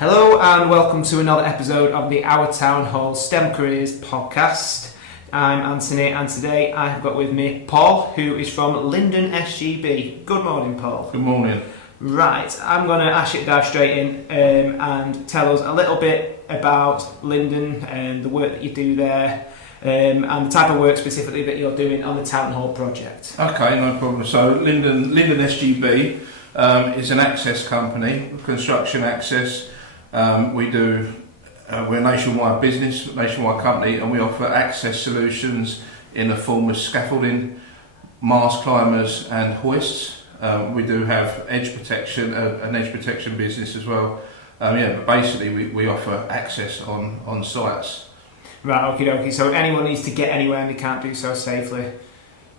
Hello and welcome to another episode of the Our Town Hall STEM Careers podcast. I'm Anthony and today I have got with me Paul, who is from Lyndon SGB. Good morning, Paul. Good morning. Right, I'm going to ask you to dive straight in and tell us a little bit about Lyndon and the work that you do there and the type of work specifically that you're doing on the Town Hall project. Okay, no problem. So Lyndon SGB is an access company, construction access. We're a nationwide business, nationwide company, and we offer access solutions in the form of scaffolding, mast climbers and hoists. We do have edge protection, an edge protection business as well. But basically we offer access on sites. Right, okie dokie. So if anyone needs to get anywhere and they can't do so safely,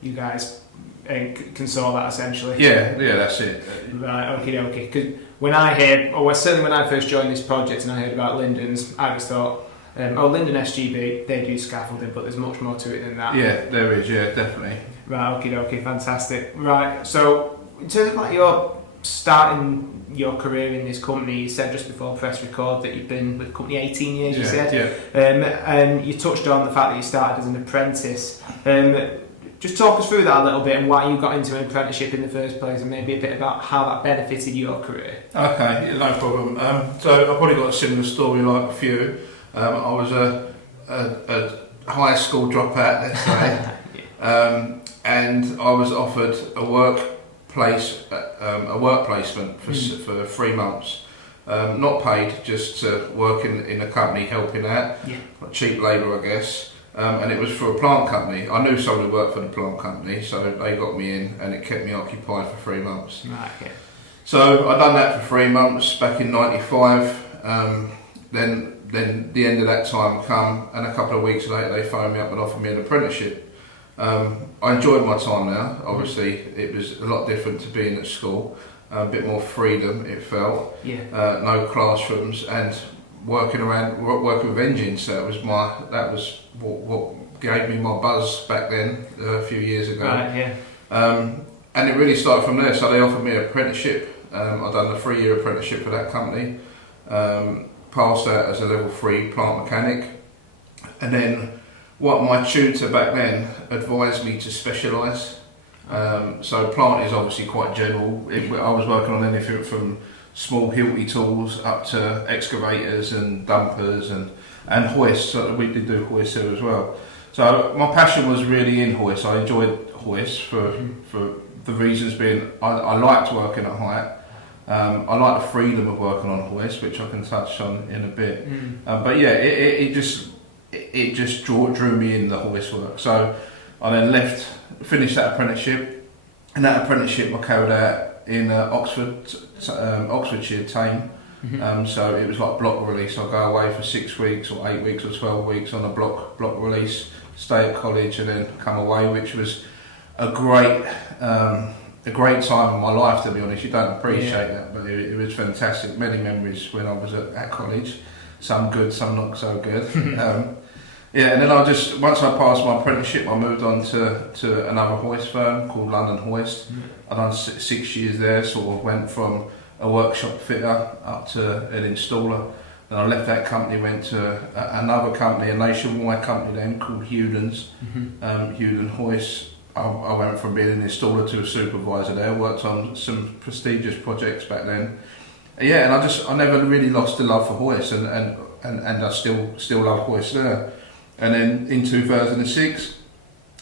you guys can sort that essentially? Yeah, that's it. Right, okie dokie. Because when I heard, or certainly when I first joined this project and I heard about Lyndon's, I just thought, Lyndon SGB, they do scaffolding, but there's much more to it than that. Yeah, there is, yeah, definitely. Right, okie dokie, fantastic. Right, so in terms of like your starting your career in this company, you said just before press record that you've been with the company 18 years, you said? Yeah. And you touched on the fact that you started as an apprentice. Just talk us through that a little bit and why you got into an apprenticeship in the first place and maybe a bit about how that benefited your career. Okay, yeah, no problem. So I've probably got a similar story like a few. I was a high school dropout, let's say, and I was offered a work placement for 3 months. Not paid, just to work in a company helping out, cheap labour I guess. And it was for a plant company. I knew someone who worked for the plant company, so they got me in and it kept me occupied for 3 months. Right, okay. So I done that for 3 months back in '95. Then the end of that time come, and a couple of weeks later they phoned me up and offered me an apprenticeship. I enjoyed my time there. Obviously it was a lot different to being at school, a bit more freedom it felt. No classrooms and working with engines. That was what gave me my buzz back then, a few years ago. Right, yeah. And it really started from there. So they offered me an apprenticeship. I'd done a 3-year apprenticeship for that company. Passed out as a level 3 plant mechanic. And then what my tutor back then advised me to specialise. So plant is obviously quite general. I was working on anything from small hilty tools up to excavators and dumpers and hoists. So we did do hoists there as well. So my passion was really in hoists. I enjoyed hoists for the reasons being I liked working at height. I like the freedom of working on hoists, which I can touch on in a bit. But yeah, it just drew me in the hoist work. So I then finished that apprenticeship, and that apprenticeship I carried out in Oxfordshire, Tame. So it was like block release. I'd go away for 6 weeks or 8 weeks or 12 weeks on a block release, stay at college and then come away, which was a great time in my life, to be honest. You don't appreciate that, but it was fantastic. Many memories when I was at college, some good, some not so good. And then once I passed my apprenticeship, I moved on to another hoist firm called Lyndon Hoists. I done 6 years there, sort of went from a workshop fitter up to an installer. Then I left that company, went to another company, a nationwide company then called Lyndon Hoists. I went from being an installer to a supervisor there, worked on some prestigious projects back then. And I never really lost the love for hoists and I still love hoists there. And then in 2006,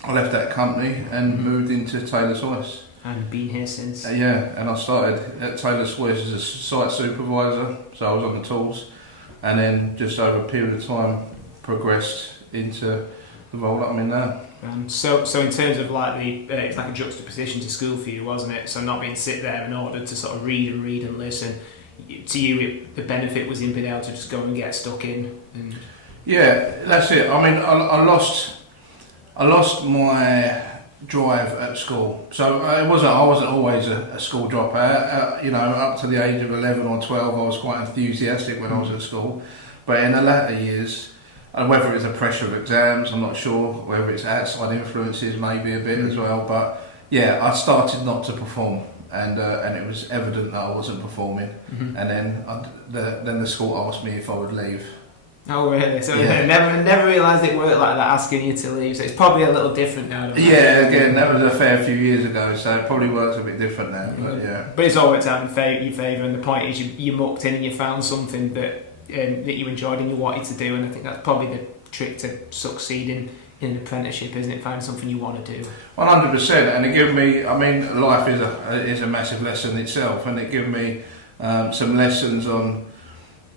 I left that company and moved into Taylor Hoists. And been here since? And I started at Taylor Hoists as a site supervisor, so I was on the tools. And then just over a period of time, progressed into the role that I'm in now. So in terms of like it's like a juxtaposition to school for you, wasn't it? So not being sit there in order to sort of read and listen. To you, the benefit was in being able to just go and get stuck in. Yeah, that's it. I mean, I lost my drive at school. So I wasn't always a school dropout. Up to the age of 11 or 12, I was quite enthusiastic when I was at school. But in the latter years, and whether it's a pressure of exams, I'm not sure. Whether it's outside influences, maybe a bit as well. But yeah, I started not to perform. and it was evident that I wasn't performing. And then the school asked me if I would leave. Oh really? So never realised it worked like that, asking you to leave. So it's probably a little different now. Yeah, again, that was a fair few years ago, so it probably works a bit different now. But it's all worked out in your favour, and the point is you mucked in and you found something that you enjoyed and you wanted to do, and I think that's probably the trick to succeeding in an apprenticeship, isn't it? Find something you want to do. 100%, and it gave me. I mean, life is a massive lesson itself, and it gave me some lessons on.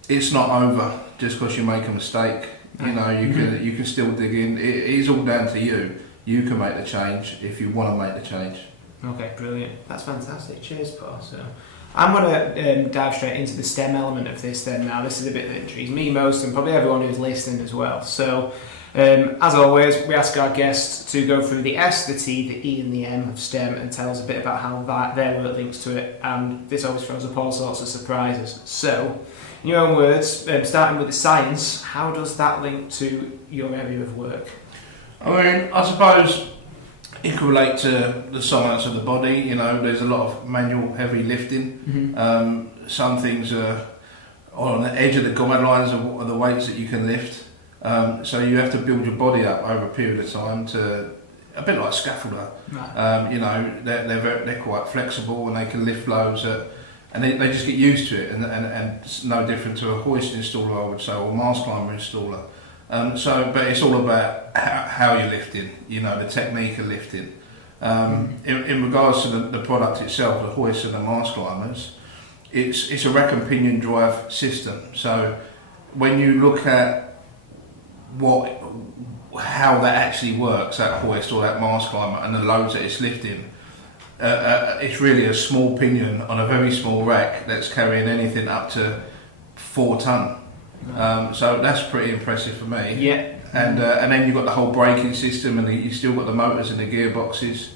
It's not over just because you make a mistake. You know, you can still dig in. It is all down to you. You can make the change if you want to make the change. Okay, brilliant. That's fantastic. Cheers, Paul. So, I'm going to dive straight into the STEM element of this then now. This is a bit that intrigues me most, and probably everyone who's listening as well. So, as always, we ask our guests to go through the S, the T, the E and the M of STEM and tell us a bit about how their work links to it, and this always throws up all sorts of surprises. So, in your own words, starting with the science, how does that link to your area of work? I mean, I suppose it can relate to the science of the body. You know, there's a lot of manual heavy lifting. Some things are on the edge of the guidelines of the weights that you can lift. So you have to build your body up over a period of time to, a bit like a scaffolder. Right. You know, they're quite flexible and they can lift loads and they just get used to it, and it's no different to a hoist installer, I would say, or a mast climber installer. But it's all about how you're lifting, you know, the technique of lifting. In regards to the product itself, the hoist and the mast climbers, it's a rack and pinion drive system. So when you look at how that actually works, that hoist or that mast climber, and the loads that it's lifting, it's really a small pinion on a very small rack that's carrying anything up to 4 ton. So that's pretty impressive for me. Yeah. And then you've got the whole braking system, and you've still got the motors and the gearboxes.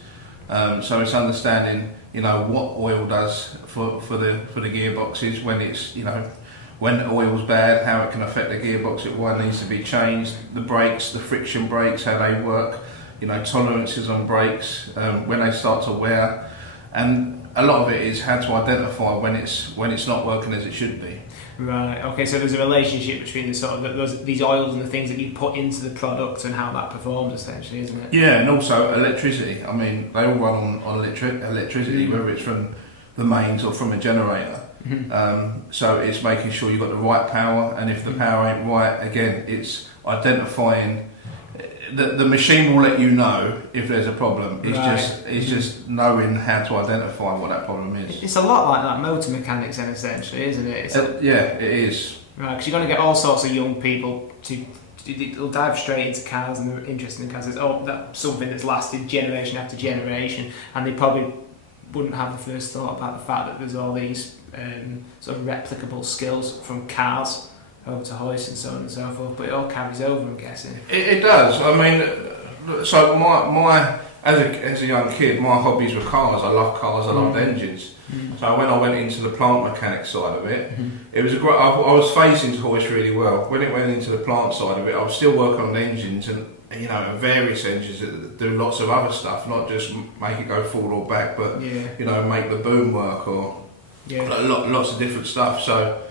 So it's understanding, you know, what oil does for the gearboxes when it's, you know, when the oil's bad, how it can affect the gearbox, why it needs to be changed, the brakes, the friction brakes, how they work, you know, tolerances on brakes, when they start to wear, and a lot of it is how to identify when it's not working as it should be. Right. Okay. So there's a relationship between the sort of these oils and the things that you put into the product and how that performs, essentially, isn't it? Yeah, and also electricity. I mean, they all run on electricity, whether it's from the mains or from a generator. So it's making sure you've got the right power, and if the power ain't right, again, it's identifying. The machine will let you know if there's a problem. It's just knowing how to identify what that problem is. It's a lot like that motor mechanics, then, essentially, isn't it? Yeah, it is. Right, because you're going to get all sorts of young people they'll dive straight into cars and they're interested in cars. That's something that's lasted generation after generation, and they probably wouldn't have the first thought about the fact that there's all these sort of replicable skills from cars over to hoist and so on and so forth, but it all carries over, I'm guessing. It does. I mean, so my as a young kid, my hobbies were cars. I loved cars. I loved engines. So when I went into the plant mechanics side of it, it was a great. I was phasing to hoist really well. When it went into the plant side of it, I was still working on engines and, you know, various engines that do lots of other stuff, not just make it go forward or back, but you know, make the boom work or lots of different stuff. So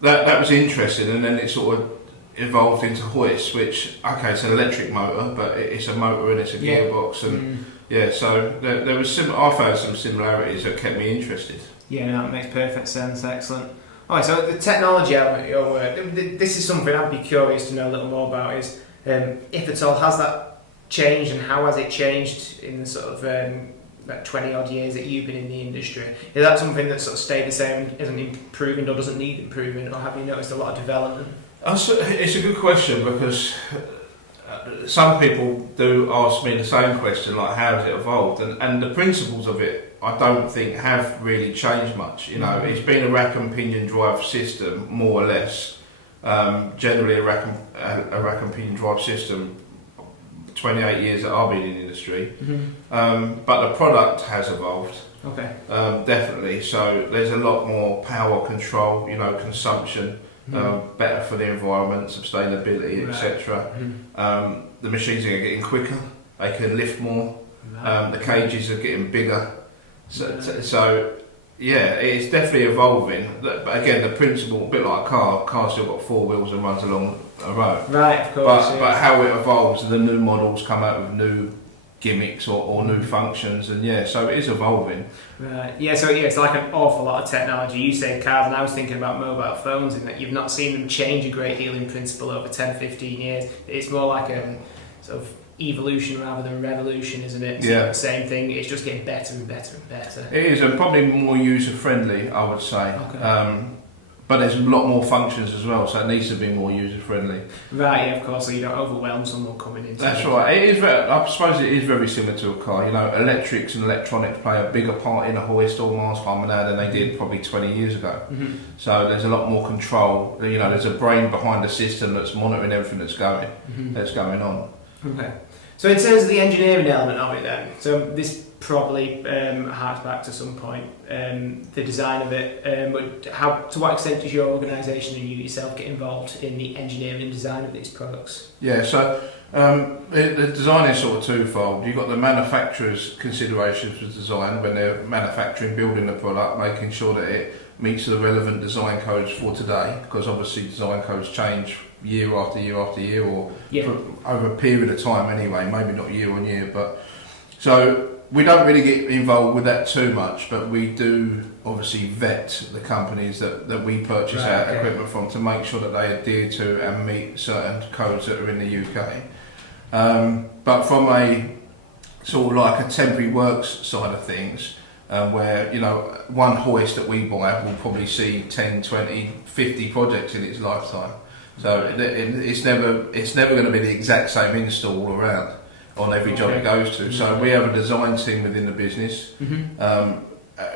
that was interesting, and then it sort of evolved into hoist, which, okay, it's an electric motor, but it's a motor and it's a gearbox, and so there was I found some similarities that kept me interested. Yeah, no, that makes perfect sense. Excellent. Alright, so the technology element of your work, this is something I'd be curious to know a little more about, is if at all, has that changed, and how has it changed in the sort of that 20 odd years that you've been in the industry? Is that something that sort of stayed the same, isn't improving or doesn't need improving, or have you noticed a lot of development? It's a good question, because some people do ask me the same question, like how has it evolved, and the principles of it I don't think have really changed much. You know, it's been a rack and pinion drive system, more or less. Generally a rack and pinion drive system, 28 years that I've been in the industry, but the product has evolved. Okay. Definitely. So there's a lot more power control, you know, consumption. Better for the environment, sustainability, etc. The machines are getting quicker, they can lift more, the cages are getting bigger, So yeah, it's definitely evolving. But again, the principle, a bit like a car still got four wheels and runs along a road. Right, of course. But how it evolves, the new models come out with new gimmicks or new functions, and so it is evolving. Right. Yeah, so it's like an awful lot of technology. You say cars, and I was thinking about mobile phones, in that you've not seen them change a great deal in principle over 10, 15 years. It's more like a sort of evolution rather than revolution, isn't it? So the same thing, it's just getting better and better and better. It is, and probably more user friendly, I would say. Okay. But there's a lot more functions as well, so it needs to be more user friendly. Right, yeah, of course, so you don't overwhelm someone coming into That's right. It is I suppose it is very similar to a car. Electrics and electronics play a bigger part in a hoist or mast climber now than they did probably 20 years ago. Mm-hmm. So there's a lot more control. There's a brain behind the system that's monitoring everything that's going on. Okay. So in terms of the engineering element of it then, so this probably harks back to some point, the design of it, but to what extent does your organisation and you yourself get involved in the engineering and design of these products? Yeah, so the design is sort of twofold. You've got the manufacturer's considerations for design when they're manufacturing, building the product, making sure that it meets the relevant design codes for today, because obviously design codes change year after year after year, or over a period of time anyway, maybe not year on year. But so we don't really get involved with that too much, but we do obviously vet the companies that we purchase our equipment from to make sure that they adhere to and meet certain codes that are in the UK. But from a sort of like a temporary works side of things, where one hoist that we buy will probably see 10, 20, 50 projects in its lifetime. So it's never going to be the exact same install all around on every job it goes to. So we have a design team within the business.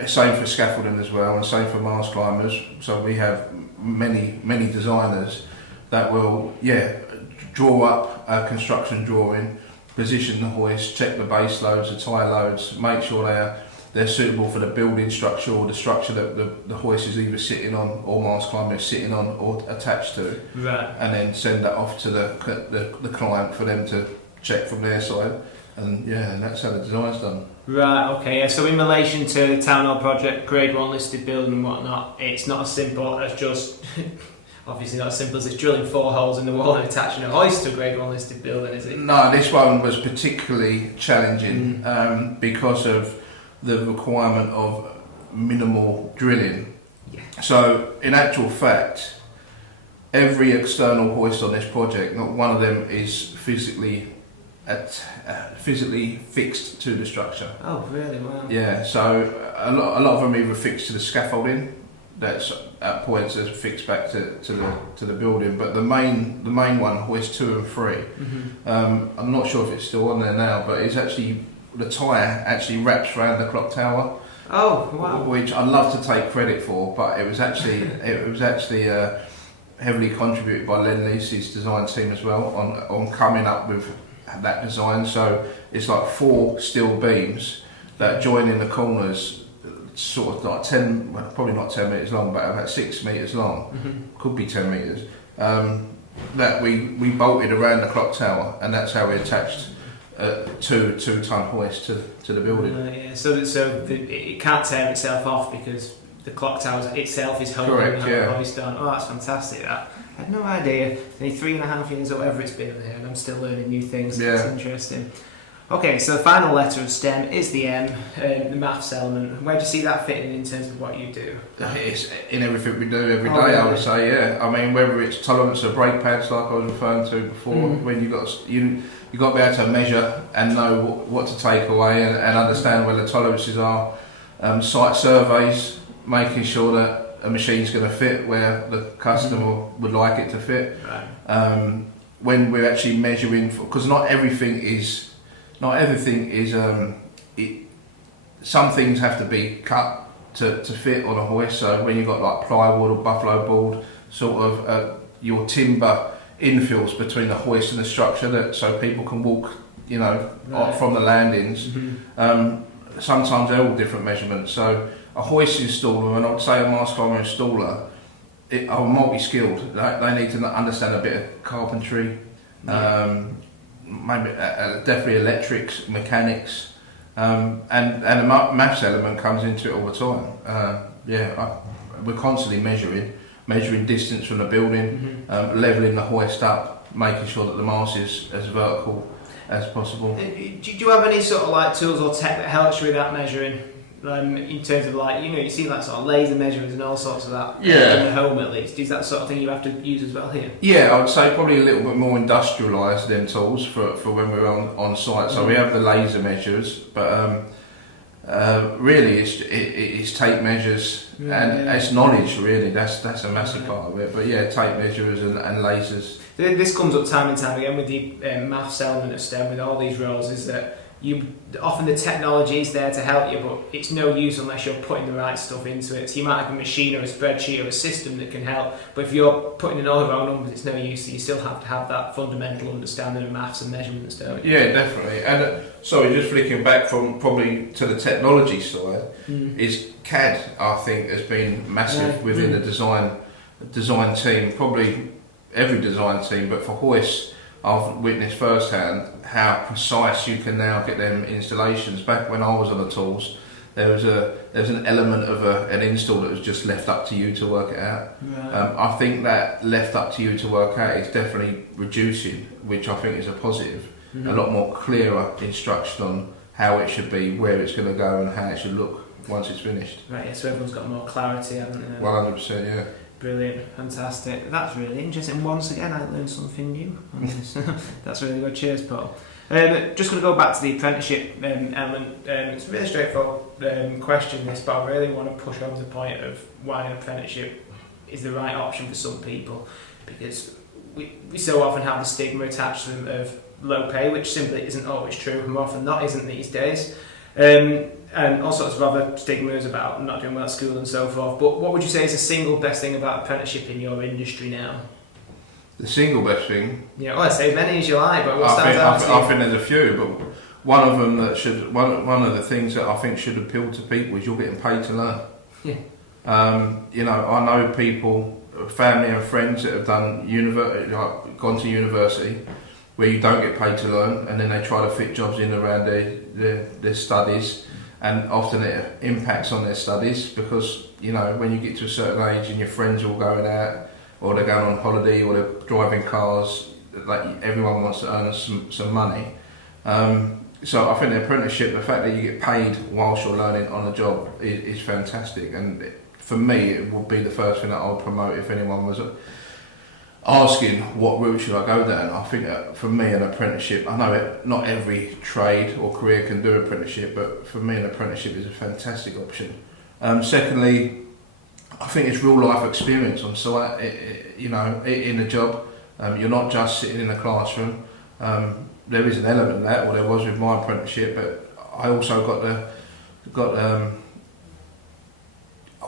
Same for scaffolding as well, and same for mast climbers. So we have many designers that will draw up a construction drawing, position the hoist, check the base loads, the tie loads, make sure they're suitable for the building structure or the structure that the hoist is either sitting on or mast climber is sitting on or attached to. Right. And then send that off to the client for them to check from their side. And that's how the design's done. Right, okay, so in relation to the Town Hall project, Grade 1 listed building and whatnot, it's not as simple as just, obviously not as simple as it's drilling 4 holes in the wall and attaching a hoist to a Grade 1 listed building, is it? No, this one was particularly challenging because of the requirement of minimal drilling. Yeah. So in actual fact, every external hoist on this project, not one of them is physically fixed to the structure. Oh, really? Wow. Yeah. So a lot of them either fixed to the scaffolding, that's at points that's fixed back to the building. But the main one, hoist 2 and 3. I'm not sure if it's still on there now, but it's actually the tyre actually wraps around the clock tower. Oh, wow! Which I'd love to take credit for, but it was actually heavily contributed by Lyndon SGB's design team as well on coming up with that design. So it's like 4 steel beams that join in the corners, sort of like 10, well, probably not 10 metres long, but about 6 metres long, could be 10 metres. That we bolted around the clock tower, and that's how we attached. 2-ton hoist to the building. So it can't tear itself off because the clock tower itself is holding the hoist on. Oh, that's fantastic! That I had no idea. Only 3.5 years or whatever it's been in here, and I'm still learning new things. It's interesting. Okay, so the final letter of STEM is the M, the maths element. Where do you see that fitting in terms of what you do? It's in everything we do every day. I would say, I mean, whether it's tolerance of brake pads, like I was referring to before, when you've got to be able to measure and know what to take away and understand where the tolerances are. Site surveys, making sure that a machine's going to fit where the customer would like it to fit. Right. When we're actually measuring, because not everything is. Some things have to be cut to fit on a hoist. So when you've got like plywood or buffalo board, sort of your timber infills between the hoist and the structure, so people can walk, from the landings. Sometimes they're all different measurements. So a hoist installer, and I'd say a mast climber installer, are multi-skilled. They need to understand a bit of carpentry. Maybe definitely electrics, mechanics, And the maths element comes into it all the time. We're constantly measuring distance from the building, levelling the hoist up, making sure that the mast is as vertical as possible. Do you have any sort of like tools or tech that helps you with that measuring? In terms of like, you see like sort of laser measurements and all sorts of that in the home at least. Is that sort of thing you have to use as well here? Yeah, I would say probably a little bit more industrialised them tools for when we're on site. So we have the laser measures, but really it's tape measures and it's knowledge really. That's a massive part of it. But yeah, tape measures and lasers. This comes up time and time again with the maths element of STEM with all these roles, is that often the technology is there to help you, but it's no use unless you're putting the right stuff into it. So you might have a machine or a spreadsheet or a system that can help, but if you're putting in all the wrong numbers, it's no use. So you still have to have that fundamental understanding of maths and measurements, don't you? Yeah, definitely. And sorry, just flicking back from probably to the technology side, is CAD. I think has been massive within the design team. Probably every design team, but for Hoist, I've witnessed firsthand how precise you can now get them installations. Back when I was on the tools, there was an element of an install that was just left up to you to work it out. Right. I think that left up to you to work out is definitely reducing, which I think is a positive. A lot more clearer instruction on how it should be, where it's going to go, and how it should look once it's finished. Right. Yeah, so everyone's got more clarity, haven't they? 100%. Yeah. Brilliant, fantastic. That's really interesting. Once again, I learned something new. That's really good. Cheers, Paul. Just going to go back to the apprenticeship element. It's a really straightforward question, this, but I really want to push on to the point of why an apprenticeship is the right option for some people, because we so often have the stigma attached to them of low pay, which simply isn't always true, and more often not isn't these days. And all sorts of other stigmas about not doing well at school and so forth. But what would you say is the single best thing about apprenticeship in your industry now? The single best thing? Yeah, well, say as many as you like, but what stands out to you? I think there's a few, but one of them that should, one of the things that I think should appeal to people is you're getting paid to learn. Yeah. I know people, family and friends that have done gone to university where you don't get paid to learn, and then they try to fit jobs in around their studies. And often it impacts on their studies because, when you get to a certain age and your friends are all going out or they're going on holiday or they're driving cars, like everyone wants to earn some money. So I think the apprenticeship, the fact that you get paid whilst you're learning on the job is fantastic. And for me, it would be the first thing that I would promote if anyone was asking what route should I go down. I think that for me an apprenticeship, I know not every trade or career can do apprenticeship, but for me an apprenticeship is a fantastic option. Secondly, I think it's real life experience on site, in a job. You're not just sitting in a classroom. There is an element of that, or there was with my apprenticeship, but I also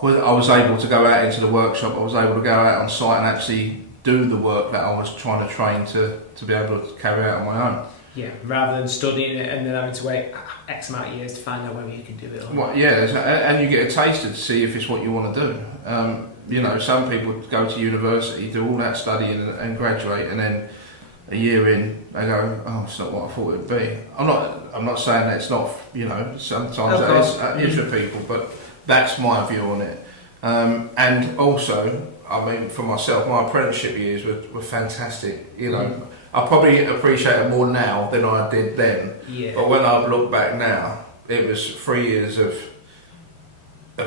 I was able to go out into the workshop. I was able to go out on site and actually do the work that I was trying to train to be able to carry out on my own. Yeah, rather than studying it and then having to wait X amount of years to find out whether you can do it or not. Well, yeah, and you get a taster to see if it's what you want to do. Some people go to university, do all that studying and graduate, and then a year in they go, oh, it's not what I thought it would be. I'm not saying that it's not, sometimes that is for people, but that's my view on it. And also, for myself, my apprenticeship years were fantastic. I probably appreciate it more now than I did then. Yeah. But when I look back now, it was 3 years of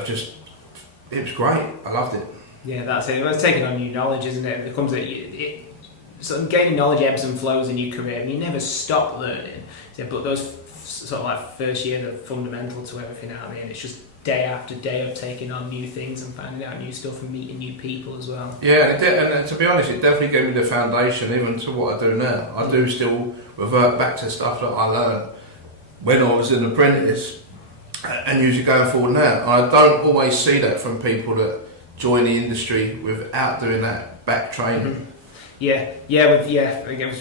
just, it was great. I loved it. Yeah, that's it. It's taking on new knowledge, isn't it? It becomes sort of gaining knowledge ebbs and flows in your career, and you never stop learning. Yeah, but those sort of like first years are fundamental to everything out there, and it's just day after day of taking on new things and finding out new stuff and meeting new people as well. Yeah, and to be honest, it definitely gave me the foundation even to what I do now. I do still revert back to stuff that I learned when I was an apprentice and use it going forward now. I don't always see that from people that join the industry without doing that back training. Again,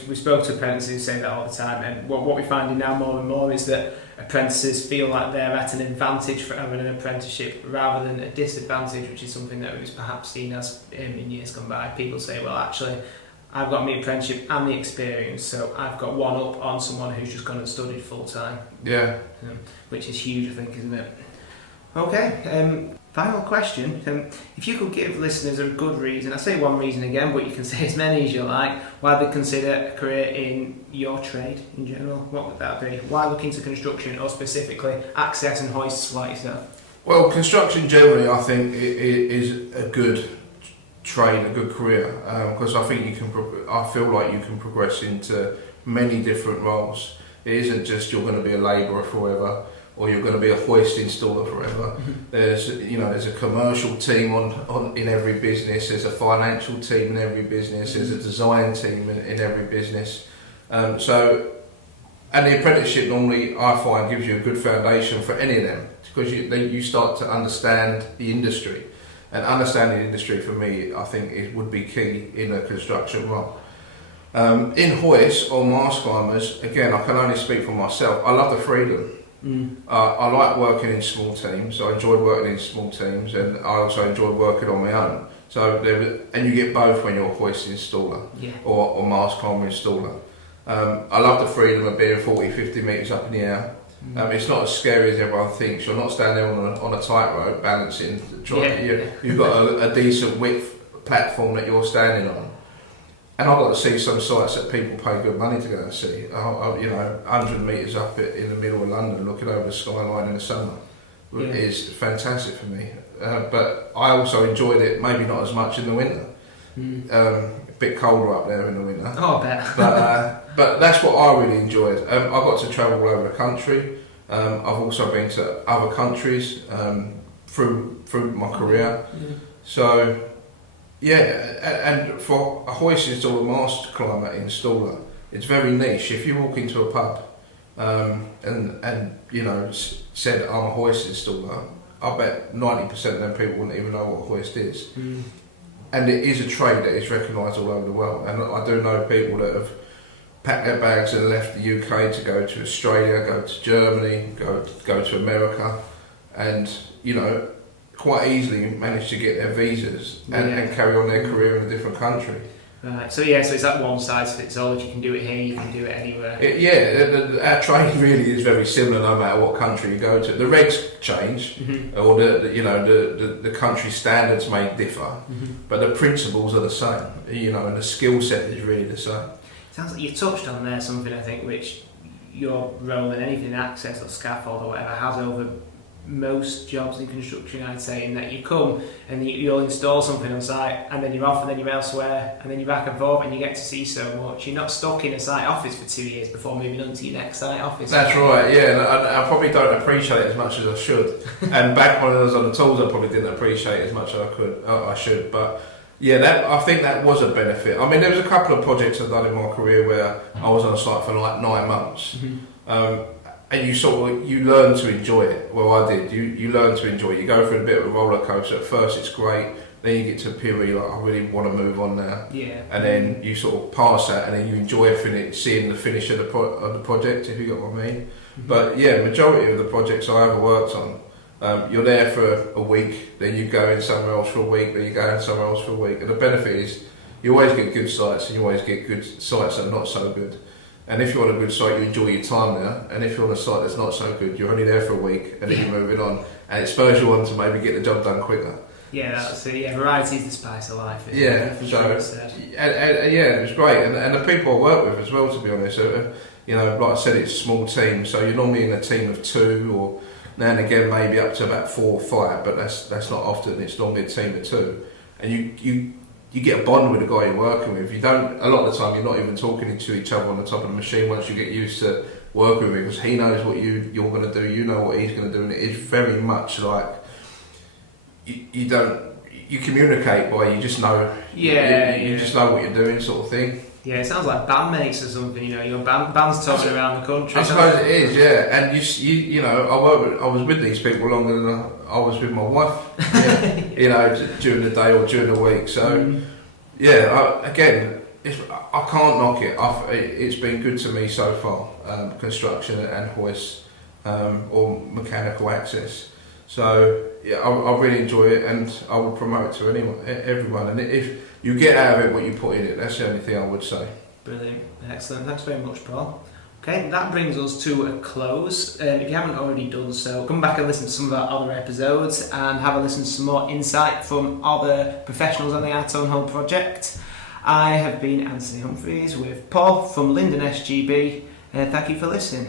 we spoke to apprentices who say that all the time, and what we're finding now more and more is that apprentices feel like they're at an advantage for having an apprenticeship rather than a disadvantage, which is something that was perhaps seen as in years gone by. People say, well, actually, I've got my apprenticeship and the experience, so I've got one up on someone who's just gone and studied full time. Yeah. Which is huge, I think, isn't it? Okay, final question. If you could give listeners a good reason, I say one reason again, but you can say as many as you like, why they consider a career in your trade in general, what would that be? Why look into construction, or specifically access and hoists like yourself? Well, construction generally, I think, is a good trade, a good career, because I think I feel like you can progress into many different roles. It isn't just you're going to be a labourer forever, or you're going to be a hoist installer forever. There's a commercial team in every business. There's a financial team in every business. There's a design team in every business. And the apprenticeship normally, I find, gives you a good foundation for any of them, because you start to understand the industry. And understanding the industry, for me, I think it would be key in a construction role. In hoists or mast climbers, again, I can only speak for myself. I love the freedom. I like working in small teams. I enjoyed working in small teams, and I also enjoyed working on my own. And you get both when you're a hoist installer or mast climber installer. I love the freedom of being 40, 50 metres up in the air. It's not as scary as everyone thinks. You're not standing on a tightrope balancing. You've got a decent width platform that you're standing on. And I've got to see some sites that people pay good money to go and see. 100 metres up in the middle of London, looking over the skyline in the summer, is fantastic for me. But I also enjoyed it, maybe not as much in the winter. A bit colder up there in the winter. Oh, I bet. But that's what I really enjoyed. I got to travel all over the country. I've also been to other countries through my career. So. Yeah, and for a hoist installer, mast climber installer, it's very niche. If you walk into a pub and said I'm a hoist installer, I bet 90% of them people wouldn't even know what a hoist is. And it is a trade that is recognised all over the world. And I do know people that have packed their bags and left the UK to go to Australia, go to Germany, go to America, and quite easily manage to get their visas and carry on their career in a different country. Right, so it's that one size fits all. If you can do it here, you can do it anywhere. Our trade really is very similar no matter what country you go to. The regs change, or the country standards may differ, but the principles are the same. And the skill set is really the same. Sounds like you touched on there something, I think, which your role in anything, access or scaffold or whatever, has over most jobs in construction, I'd say, in that you come and you'll install something on site, and then you're off, and then you're elsewhere, and then you're back and forth, and you get to see so much. You're not stuck in a site office for 2 years before moving on to your next site office. That's right, yeah, and I probably don't appreciate it as much as I should. And back when I was on the tools, I probably didn't appreciate it as much as I should. But yeah, I think that was a benefit. I mean, there was a couple of projects I've done in my career where I was on site for like 9 months. And you learn to enjoy it. Well, I did. You learn to enjoy it. You go through a bit of a roller coaster. At first, it's great. Then you get to a period where you're like, I really want to move on now. Yeah. And then you sort of pass that, and then you enjoy seeing the finish of the project, if you got what I mean. But yeah, majority of the projects I ever worked on, you're there for a week, then you go in somewhere else for a week, then you go in somewhere else for a week. And the benefit is you always get good sites, and you always get good sites that are not so good. And if you're on a good site, you enjoy your time there. And if you're on a site that's not so good, you're only there for a week, and then you're moving on. And it spurs you on to maybe get the job done quicker. Yeah, that's it. Yeah, variety is the spice of life. Yeah, it was great. And the people I work with as well, to be honest. Like I said, it's a small team. So you're normally in a team of 2, or now and again maybe up to about 4 or 5. But that's not often. It's normally a team of 2. And you get a bond with the guy you're working with. You don't. A lot of the time, you're not even talking to each other on the top of the machine. Once you get used to working with him, because he knows what you're going to do, you know what he's going to do, and it is very much like you communicate by you just know. You just know what you're doing, sort of thing. Yeah, it sounds like bandmates or something. Your band's touring around the country. I suppose it is, yeah. And I was with these people longer than I was with my wife. During the day or during the week. So, I can't knock it. It's been good to me so far. Construction and hoist or mechanical access. So yeah, I really enjoy it, and I would promote it to everyone. And if you get out of it what you put in it. That's the only thing I would say. Brilliant, excellent. Thanks very much, Paul. Okay, that brings us to a close. If you haven't already done so, come back and listen to some of our other episodes and have a listen to some more insight from other professionals on the Our Own Home project. I have been Anthony Humphreys with Paul from Lyndon SGB. Thank you for listening.